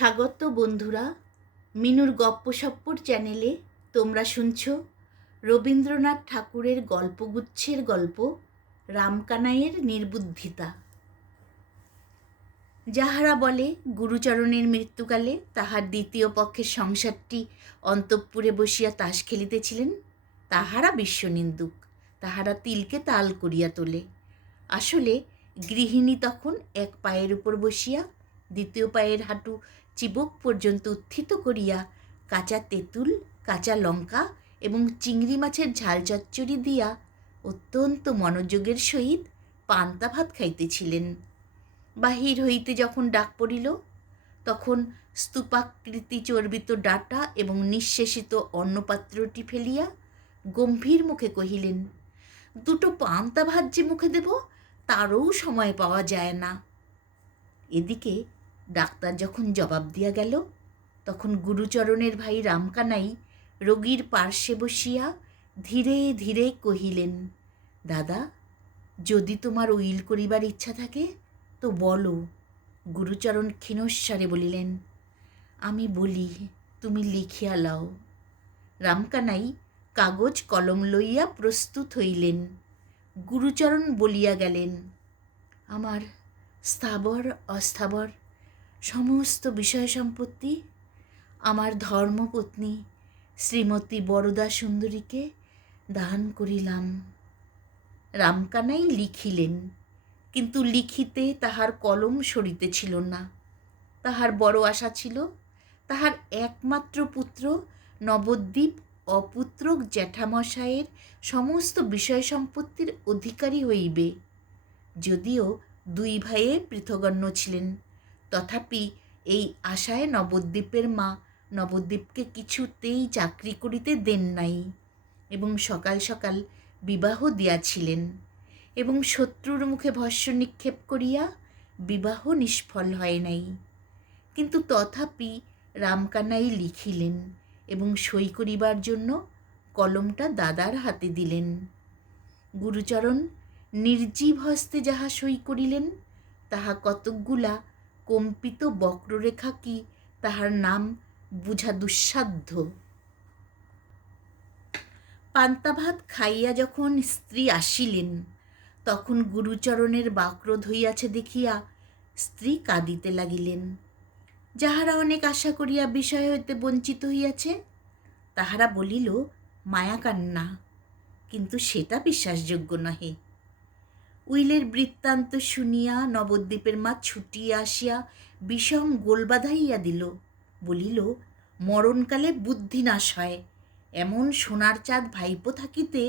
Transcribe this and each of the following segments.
স্বাগত বন্ধুরা, মিনুর গপ্পসপ্পর চ্যানেলে তোমরা শুনছ রবীন্দ্রনাথ ঠাকুরের গল্পগুচ্ছের গল্প রামকানাইয়ের নির্বুদ্ধিতা। যাহারা বলে গুরুচরণের মৃত্যুকালে তাহার দ্বিতীয় পক্ষের সংসারটি অন্তঃপুরে বসিয়া তাস খেলিতেছিলেন, তাহারা বিশ্বনিন্দুক, তাহারা তিলকে তাল করিয়া তোলে। আসলে গৃহিণী তখন এক পায়ের উপর বসিয়া দ্বিতীয় পায়ের হাঁটু চিবক পর্যন্ত উত্থিত করিয়া কাঁচা তেঁতুল, কাঁচা লঙ্কা এবং চিংড়ি মাছের ঝাল চচ্চড়ি দিয়া অত্যন্ত মনোযোগের সহিত পান্তা ভাত খাইতেছিলেন। বাহির হইতে যখন ডাক পড়িল, তখন স্তূপাকৃতি চর্বিত ডাটা এবং নিঃশেষিত অন্নপাত্রটি ফেলিয়া গম্ভীর মুখে কহিলেন, দুটো পান্তা ভাত যে মুখে দেব তারও সময় পাওয়া যায় না। এদিকে ডাক্তার যখন জবাব দিয়া গেল, তখন গুরুচরণের ভাই রামকানাই রোগীর পার্শ্বে বসিয়া ধীরে ধীরে কহিলেন, দাদা, যদি তোমার উইল করিবার ইচ্ছা থাকে তো বলো। গুরুচরণ ক্ষীণস্বরে বলিলেন, আমি বলি, তুমি লিখিয়া লও। রামকানাই কাগজ কলম লইয়া প্রস্তুত হইলেন। গুরুচরণ বলিয়া গেলেন, আমার স্থাবর অস্থাবর সমস্ত বিষয় সম্পত্তি আমার ধর্মপত্নী শ্রীমতী বরদা সুন্দরীকে দান করিলাম। রামকানাই লিখিলেন, কিন্তু লিখিতে তাহার কলম সরিতেছিল না। তাহার বড় আশা ছিল তাহার একমাত্র পুত্র নবদ্বীপ অপুত্রক জ্যাঠামশায়ের সমস্ত বিষয় সম্পত্তির অধিকারী হইবে। যদিও দুই ভাইয়ে পৃথগণ্য ছিলেন, তথাপি এই আশায় নবদ্বীপের মা নবদ্বীপকে কিছুতেই চাকরি করিতে দেন নাই এবং সকাল সকাল বিবাহ দিয়াছিলেন, এবং শত্রুর মুখে ভস্য নিক্ষেপ করিয়া বিবাহ নিষ্ফল হয় নাই। কিন্তু তথাপি রামকানাই লিখিলেন এবং সই করিবার জন্য কলমটা দাদার হাতে দিলেন। গুরুচরণ নির্জীব হস্তে যাহা সই করিলেন, তাহা কতকগুলা কম্পিত বক্ররেখা কি তাহার নাম বুঝা দুঃসাধ্য। পান্তা ভাত খাইয়া যখন স্ত্রী আসিলেন, তখন গুরুচরণের বাক্রোধ হইয়াছে দেখিয়া স্ত্রী কাঁদিতে লাগিলেন। যাহারা অনেক আশা করিয়া বিষয় হইতে বঞ্চিত হইয়াছে, তাহারা বলিল মায়া কান্না, কিন্তু সেটা বিশ্বাসযোগ্য নহে। উইলের বৃত্তান্ত শুনিয়া নবদ্বীপের মা ছুটিয়া আসিয়া বিষম গোল বাঁধাইয়া দিল, বলিল, মরণকালে বুদ্ধি নাশ হয়, এমন সোনার চাঁদ ভাইপো থাকিতে।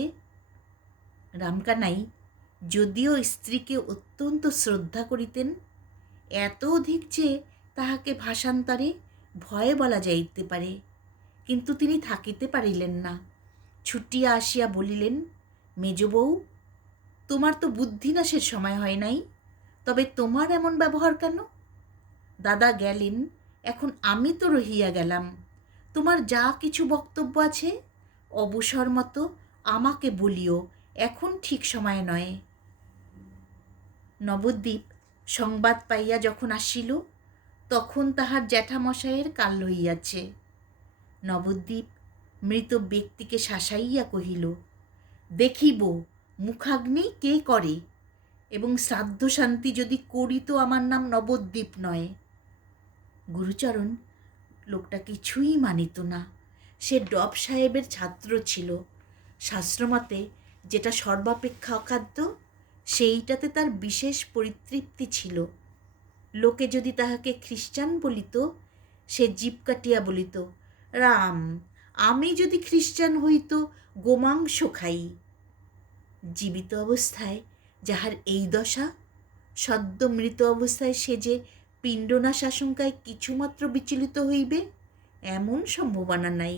রামকানাই যদিও স্ত্রীকে অত্যন্ত শ্রদ্ধা করিতেন, এত অধিক যে তাহাকে ভাষান্তরে ভয়ে বলা যাইতে পারে, কিন্তু তিনি থাকিতে পারিলেন না। ছুটিয়া আসিয়া বলিলেন, মেজ বউ, তোমার তো বুদ্ধিনাশের সময় হয় নাই, তবে তোমার এমন ব্যবহার কেন? দাদা গেলেন, এখন আমি তো রহিয়া গেলাম। তোমার যা কিছু বক্তব্য আছে অবসর মতো আমাকে বলিও, এখন ঠিক সময় নয়। নবদ্বীপ সংবাদ পাইয়া যখন আসিল, তখন তাহার জ্যাঠামশায়ের কাল হইয়াছে। নবদ্বীপ মৃত ব্যক্তিকে শাসাইয়া কহিল, দেখিব মুখাগ্নি কে করে, এবং শ্রাদ্ধ শান্তি যদি করি তো আমার নাম নবদ্বীপ নয়। গুরুচরণ লোকটা কিছুই মানিত না। সে ডব সাহেবের ছাত্র ছিল। শাস্ত্রমতে যেটা সর্বাপেক্ষা অখাদ্য, সেইটাতে তার বিশেষ পরিতৃপ্তি ছিল। লোকে যদি তাহাকে খ্রিস্টান বলিত, সে জিভ কাটিয়া বলিত, রাম, আমি যদি খ্রিস্টান হইত গোমাংস খাই। জীবিত অবস্থায় যাহার এই দশা, সদ্য মৃত অবস্থায় সে যে পিণ্ডনাশ আশঙ্কায় কিছুমাত্র বিচলিত হইবে এমন সম্ভাবনা নাই।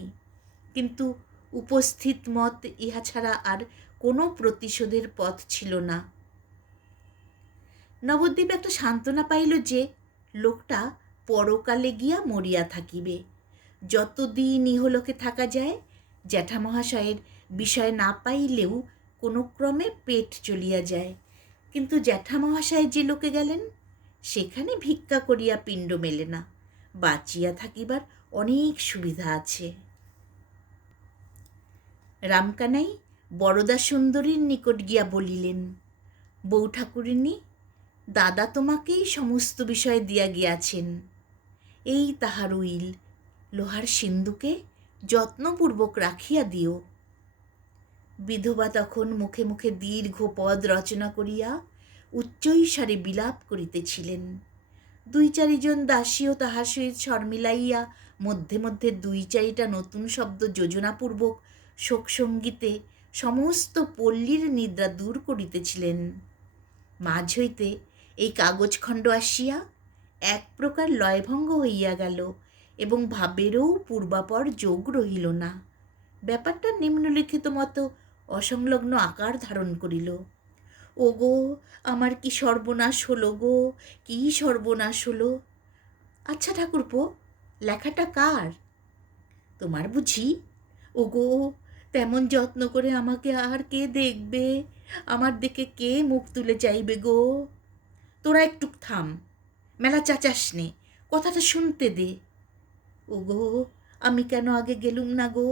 কিন্তু উপস্থিত মত ইহা ছাড়া আর কোনো প্রতিশোধের পথ ছিল না। নবদ্বীপ একটা সান্ত্বনা পাইল যে লোকটা পরকালে গিয়া মরিয়া থাকিবে। যতদিন ইহলোকে থাকা যায়, জ্যাঠামহাশয়ের বিষয় না পাইলেও কোনো ক্রমে পেট চলিয়া যায়। কিন্তু জ্যাঠামহাশয় যে লোকে গেলেন, সেখানে ভিক্ষা করিয়া পিণ্ড মেলে না, বাঁচিয়া থাকিবার অনেক সুবিধা আছে। রামকানাই বরদা সুন্দরীর নিকট গিয়া বলিলেন, বউ ঠাকুরিনী, দাদা তোমাকেই সমস্ত বিষয় দিয়া গিয়াছেন। এই তাহার উইল, লোহার সিন্ধুকে যত্নপূর্বক রাখিয়া দিও। বিধবা তখন মুখে মুখে দীর্ঘ পদ রচনা করিয়া উচ্চৈস্বরে বিলাপ করিতেছিলেন। 2-4 দাসীও তাহার সহিত স্বর মিলাইয়া মধ্যে মধ্যে 2-4টা নতুন শব্দ যোজনাপূর্বক শোকসঙ্গীতে সমস্ত পল্লীর নিদ্রা দূর করিতেছিলেন। মাঝ হইতে এই কাগজখণ্ড আসিয়া এক প্রকার লয়ভঙ্গ হইয়া গেল এবং ভাবেরও পূর্বাপর যোগ রহিল না। ব্যাপারটা নিম্নলিখিত মতো অসংলগ্ন আকার ধারণ করিল। ওগো, আমার কি সর্বনাশ হলো গো, কি সর্বনাশ হলো! আচ্ছা ঠাকুরপো, লেখাটা কার? তোমার বুঝি? ওগো, তেমন যত্ন করে আমাকে আর কে দেখবে? আমার দিকে কে মুখ তুলে চাইবে গো? তোরা একটু থাম, মেলা চাচাস নে, কথাটা শুনতে দে। ওগো, আমি কেন আগে গেলুম না গো?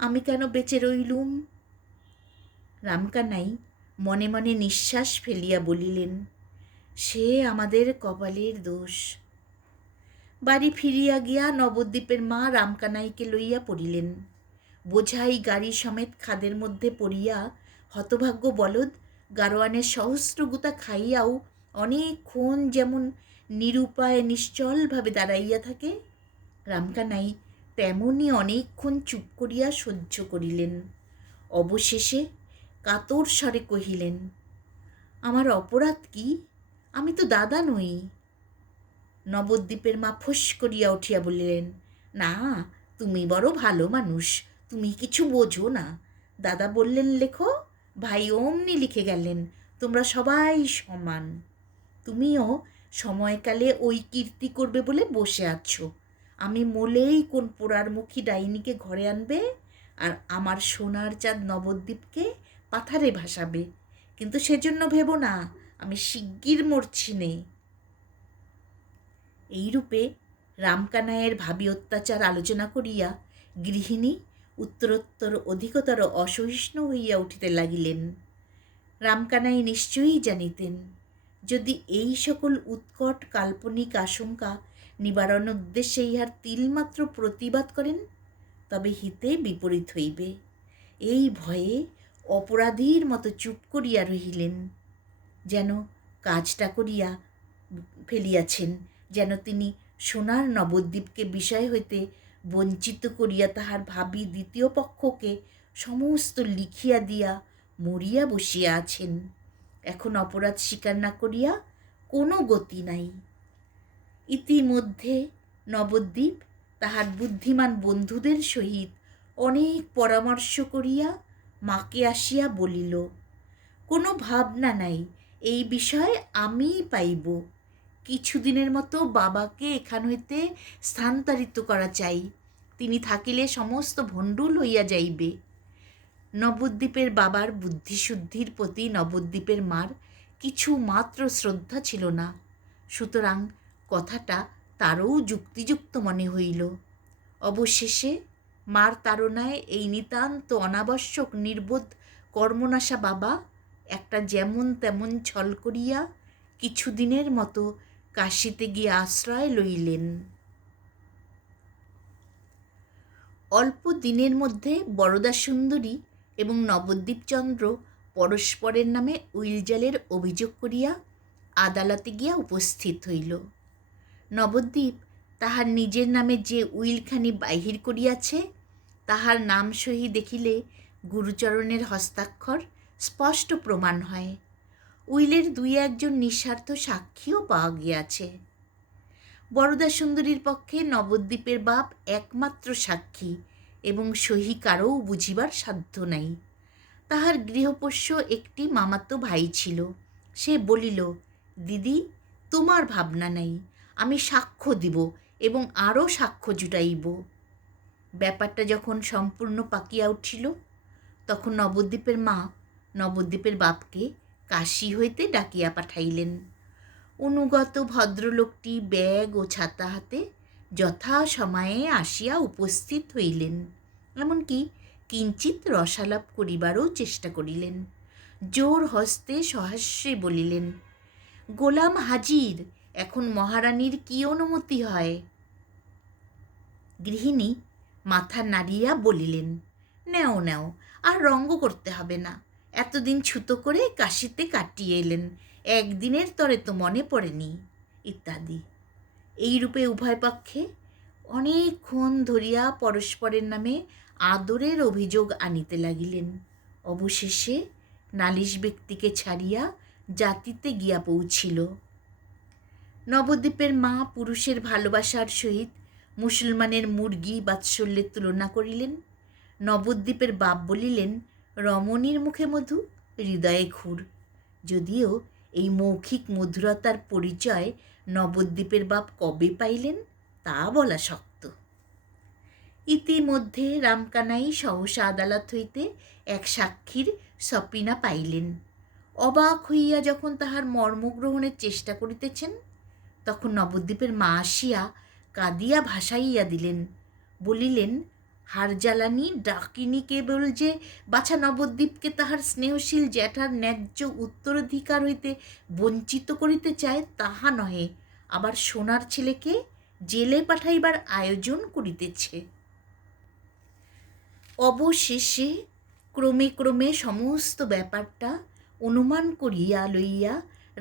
আমি কেন বেঁচে রইলুম? রামকানাই মনে মনে নিঃশ্বাস ফেলিয়া বলিলেন, সে আমাদের কপালের দোষ। বাড়ি ফিরিয়া গিয়া নবদ্বীপের মা রামকানাইকে লইয়া পড়িলেন। বোঝাই গাড়ি সমেত খাদের মধ্যে পড়িয়া হতভাগ্য বলদ গারোয়ানের সহস্র গুতা খাইয়াও অনেকক্ষণ যেমন নিরুপায় নিশ্চলভাবে দাঁড়াইয়া থাকে, রামকানাই তেমনি অনেকক্ষণ চুপ করিয়া সহ্য করিলেন। অবশেষে কাতর স্বরে কহিলেন, আমার অপরাধ কি? আমি তো দাদা নই। নবদ্বীপের মা ফোঁস করিয়া উঠিয়া বলিলেন, না, তুমি বড় ভালো মানুষ, তুমি কিছু বোঝো না। দাদা বললেন লেখো, ভাই অমনি লিখে গেলেন, তোমরা সবাই সমান। তুমিও সময়কালে ওই কীর্তি করবে বলে বসে আছো। আমি মলেই কোন পোড়ার মুখী ডাইনিকে ঘরে আনবে আর আমার সোনার চাঁদ নবদ্বীপকে পাথারে ভাসাবে। কিন্তু সেজন্য ভেবো না আমি শিগগির মরছি নে। এইরূপে রামকানাইয়ের ভাবী অত্যাচার আলোচনা করিয়া গৃহিণী উত্তরোত্তর অধিকতর অসহিষ্ণু হইয়া উঠিতে লাগিলেন। রামকানাই নিশ্চয়ই জানিতেন, যদি এই সকল উৎকট কাল্পনিক আশঙ্কা নিবারণ উদ্দেশ্যে ইহার তিলমাত্র প্রতিবাদ করেন, তবে হিতে বিপরীত হইবে। এই ভয়ে অপরাধীর মতো চুপ করিয়া রহিলেন, যেন কাজটা করিয়া ফেলিয়াছেন, যেন তিনি সোনার নবদ্বীপকে বিষয় হইতে বঞ্চিত করিয়া তাহার ভাবী দ্বিতীয় পক্ষকে সমস্ত লিখিয়া দিয়া মরিয়া বসিয়া আছেন। এখন অপরাধ স্বীকার না করিয়া কোনো গতি নাই। ইতিমধ্যে নবদ্বীপ তাহার বুদ্ধিমান বন্ধুদের সহিত অনেক পরামর্শ করিয়া মাকে আসিয়া বলিল, কোনো ভাবনা নাই, এই বিষয়ে আমিই পাইব। কিছুদিনের মতো বাবাকে এখান হইতে স্থানান্তরিত করা চাই, তিনি থাকিলে সমস্ত ভণ্ডুল হইয়া যাইবে। নবদ্বীপের বাবার বুদ্ধিশুদ্ধির প্রতি নবদ্বীপের মার কিছু মাত্র শ্রদ্ধা ছিল না, সুতরাং কথাটা তারও যুক্তিযুক্ত মনে হইল। অবশেষে মার তাড়নায় এই নিতান্ত অনাবশ্যক নির্বোধ কর্মনাশা বাবা একটা যেমন তেমন ছল করিয়া কিছুদিনের মতো কাশীতে গিয়ে আশ্রয় লইলেন। অল্প দিনের মধ্যে বরদা সুন্দরী এবং নবদ্বীপচন্দ্র পরস্পরের নামে উইলজালের অভিযোগ করিয়া আদালতে গিয়া উপস্থিত হইল। নবদ্বীপ তাহার নিজের নামে যে উইলখানি বাহির করিয়াছে, তাহার নাম সহি দেখিলে গুরুচরণের হস্তাক্ষর স্পষ্ট প্রমাণ হয়। উইলের 2-1 নিঃস্বার্থ সাক্ষীও পাওয়া গিয়াছে। বরদা সুন্দরীর পক্ষে নবদ্বীপের বাপ একমাত্র সাক্ষী এবং সহি কারও বুঝিবার সাধ্য নাই। তাহার গৃহপোষ্য একটি মামাতো ভাই ছিল। সে বলিল, দিদি, তোমার ভাবনা নাই, আমি সাক্ষ্য দিব এবং আরও সাক্ষ্য জুটাইব। ব্যাপারটা যখন সম্পূর্ণ পাকিয়া উঠিল, তখন নবদ্বীপের মা নবদ্বীপের বাপকে কাশী হইতে ডাকিয়া পাঠাইলেন। অনুগত ভদ্রলোকটি ব্যাগ ও ছাতা হাতে যথা সময়ে আসিয়া উপস্থিত হইলেন, এমনকি কিঞ্চিত রসালাপ করিবারও চেষ্টা করিলেন। জোর হস্তে সহাস্যে বলিলেন, গোলাম হাজির, এখন মহারানীর কি অনুমতি হয়? গৃহিণী মাথা নাড়িয়া বলিলেন, নেও নেও, আর রঙ্গ করতে হবে না। এতদিন ছুতো করে কাশিতে কাটিয়ে এলেন, একদিনের তরে তো মনে পড়েনি, ইত্যাদি। এইরূপে উভয় পক্ষে অনেকক্ষণ ধরিয়া পরস্পরের নামে আদরের অভিযোগ আনিতে লাগিলেন। অবশেষে নালিশ ব্যক্তিকে ছাড়িয়া জাতিতে গিয়া পৌঁছিল। নবদ্বীপের মা পুরুষের ভালোবাসার সহিত মুসলমানের মুরগি বাৎসল্যের তুলনা করিলেন। নবদ্বীপের বাপ বলিলেন, রমণীর মুখে মধু, হৃদয়ে ক্ষুর। যদিও এই মৌখিক মধুরতার পরিচয় নবদ্বীপের বাপ কবে পাইলেন তা বলা শক্ত। ইতিমধ্যে রামকানাই সহসা আদালত হইতে এক সাক্ষীর সপিনা পাইলেন। অবাক হইয়া যখন তাহার মর্মগ্রহণের চেষ্টা করিতেছেন, তখন নবদ্বীপের মা আসিয়া কাঁদিয়া ভাসাইয়া দিলেন। বলিলেন, হার জ্বালানি ডাকিনী কেবল যে বাছা নবদ্বীপকে তাহার স্নেহশীল জ্যাঠার ন্যায্য উত্তরাধিকার হইতে বঞ্চিত করিতে চায় তাহা নহে, আবার সোনার ছেলেকে জেলে পাঠাইবার আয়োজন করিতেছে। অবশেষে ক্রমে ক্রমে সমস্ত ব্যাপারটা অনুমান করিয়া লইয়া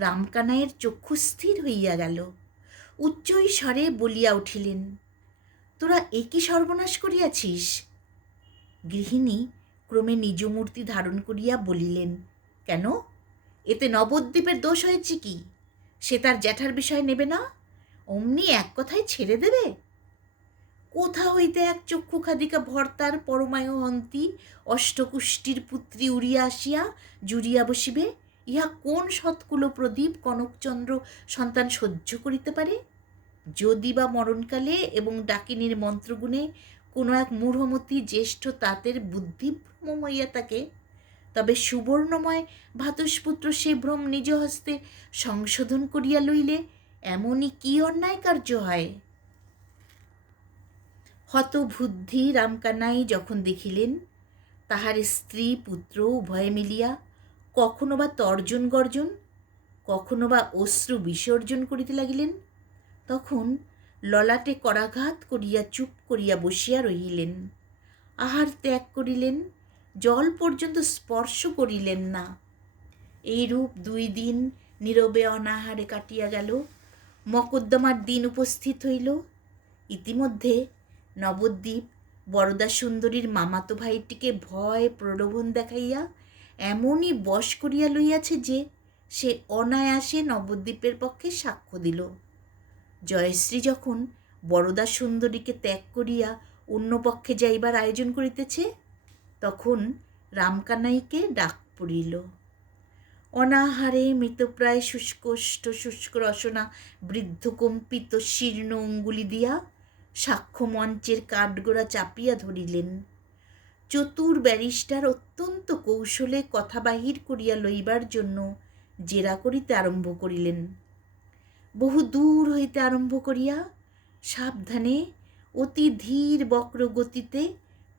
রামকানাইয়ের চক্ষু স্থির হইয়া গেল। উচ্চই স্বরে বলিয়া উঠিলেন, তোরা একই সর্বনাশ করিয়াছিস? গৃহিণী ক্রমে নিজ মূর্তি ধারণ করিয়া বলিলেন, কেন, এতে নবদ্বীপের দোষ হয়েছে কি? সে তার জ্যাঠার বিষয় নেবে না, অমনি এক কথায় ছেড়ে দেবে? কোথা হইতে এক চক্ষু খাদিকা ভর্তার পরমায়হন্তী অষ্টকুষ্টির পুত্রী উড়িয়া আসিয়া জুড়িয়া বসিবে? ইহা কোন সৎকুল প্রদীপ কনকচন্দ্র সন্তান সহ্য করিতে পারে? যদি বা মরণকালে এবং ডাকিনীর মন্ত্রগুণে কোনো এক মূঢ়মতী জ্যেষ্ঠ তাঁতের বুদ্ধিভ্রম হইয়া থাকে, তবে সুবর্ণময় ভাতুষপুত্র সে ভ্রম নিজ হস্তে সংশোধন করিয়া লইলে এমনই কি অন্যায় কার্য হয়? হতবুদ্ধি রামকানাই যখন দেখিলেন তাহার স্ত্রী পুত্র উভয়ে মিলিয়া কখনো বা তর্জন গর্জন, কখনো বা অশ্রু বিসর্জন করিতে লাগিলেন, তখন ললাটে করাঘাত করিয়া চুপ করিয়া বসিয়া রহিলেন। আহার ত্যাগ করিলেন, জল পর্যন্ত স্পর্শ করিলেন না। এইরূপ 2 দিন নীরবে অনাহারে কাটিয়া গেল। মকদ্দমার দিন উপস্থিত হইল। ইতিমধ্যে নবদ্বীপ বরদা সুন্দরীর মামাতো ভাইটিকে ভয় প্রলোভন দেখাইয়া এমনই বশ করিয়া লইয়াছে যে সে অনায়াসে নবদ্বীপের পক্ষে সাক্ষ্য দিল। জয়শ্রী যখন বরদা সুন্দরীকে ত্যাগ করিয়া অন্য পক্ষে যাইবার আয়োজন করিতেছে, তখন রামকানাইকে ডাক পড়িল। অনাহারে মৃতপ্রায় শুষ্ক রসনা বৃদ্ধ কম্পিত শীর্ণ অঙ্গুলি দিয়া সাক্ষ্য মঞ্চের কাঠগোড়া চাপিয়া ধরিলেন। চতুর ব্যারিস্টার অত্যন্ত কৌশলে কথা বাহির করিয়া লইবার জন্য জেরা করিতে আরম্ভ করিলেন। বহু দূর হইতে আরম্ভ করিয়া সাবধানে অতি ধীর বক্র গতিতে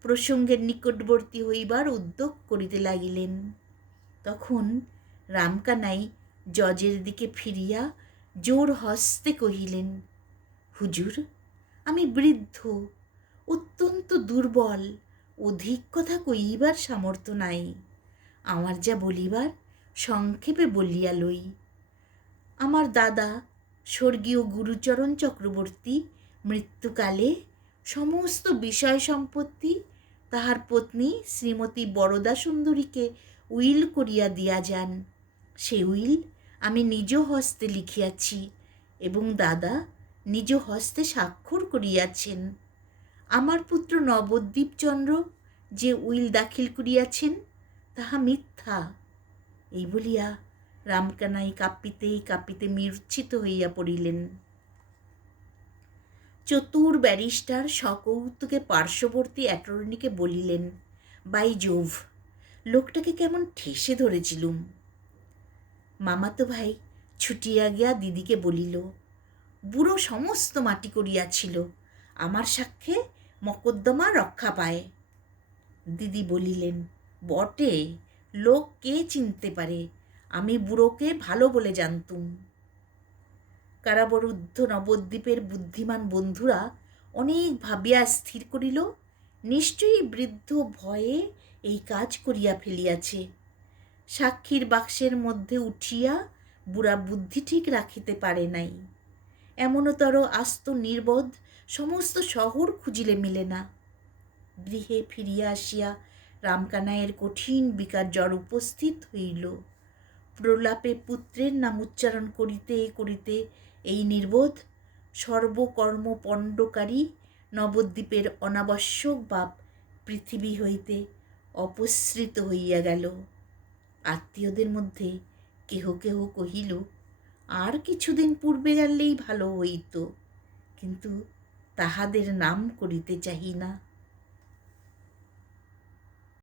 প্রসঙ্গের নিকটবর্তী হইবার উদ্যোগ করিতে লাগিলেন। তখন রামকানাই জজের দিকে ফিরিয়া জোর হস্তে কহিলেন, হুজুর, আমি বৃদ্ধ, অত্যন্ত দুর্বল, অধিক কথা কইবার সামর্থ্য নাই। আমার যা বলিবার সংক্ষেপে বলিয়া লই। আমার দাদা স্বর্গীয় গুরুচরণ চক্রবর্তী মৃত্যুকালে সমস্ত বিষয় সম্পত্তি তাহার পত্নী শ্রীমতী বরদা সুন্দরীকে উইল করিয়া দিয়া যান। সে উইল আমি নিজ হস্তে লিখিয়াছি এবং দাদা নিজ হস্তে স্বাক্ষর করিয়াছেন। আমার পুত্র নবদ্বীপচন্দ্র যে উইল দাখিল করিয়াছেন তাহা মিথ্যা। এই বলিয়া রামকানাই কাঁপিতে কাঁপিতে মূর্ছিত হইয়া পড়িলেন। চতুর ব্যারিস্টার সকৌতুকে পার্শ্ববর্তী অ্যাটর্নিকে বলিলেন, বাই জোভ, লোকটাকে কেমন ঠেসে ধরেছিলুম। মামাতো ভাই ছুটিয়া গিয়া দিদিকে বলিল, বুড়ো সমস্ত মাটি করিয়াছিল, আমার সাক্ষ্যে মকদ্দমা রক্ষা পায়। দিদি বলিলেন, বটে, লোক কে চিনতে পারে, আমি বুড়োকে ভালো বলে জানতুম। কারাবরুদ্ধ নবদ্বীপের বুদ্ধিমান বন্ধুরা অনেক ভাবিয়া স্থির করিল, নিশ্চয়ই বৃদ্ধ ভয়ে এই কাজ করিয়া ফেলিয়াছে। সাক্ষীর বাক্সের মধ্যে উঠিয়া বুড়া বুদ্ধি ঠিক রাখিতে পারে নাই। এমনতর আস্ত নির্বোধ সমস্ত শহর খুঁজিলে মিলে না। গৃহে ফিরিয়া আসিয়া রামকানাইয়ের কঠিন বিকার জ্বর উপস্থিত হইল। প্রলাপে পুত্রের নাম উচ্চারণ করিতে করিতে এই নির্বোধ সর্বকর্ম পণ্ডকারী নবদ্বীপের অনাবশ্যক বাপ পৃথিবী হইতে অপসৃত হইয়া গেল। আত্মীয়দের মধ্যে কেহ কেহ কহিল, আর কিছুদিন পূর্বে গেলেই ভালো হইত, কিন্তু তাহাদের নাম করিতে চাহি না।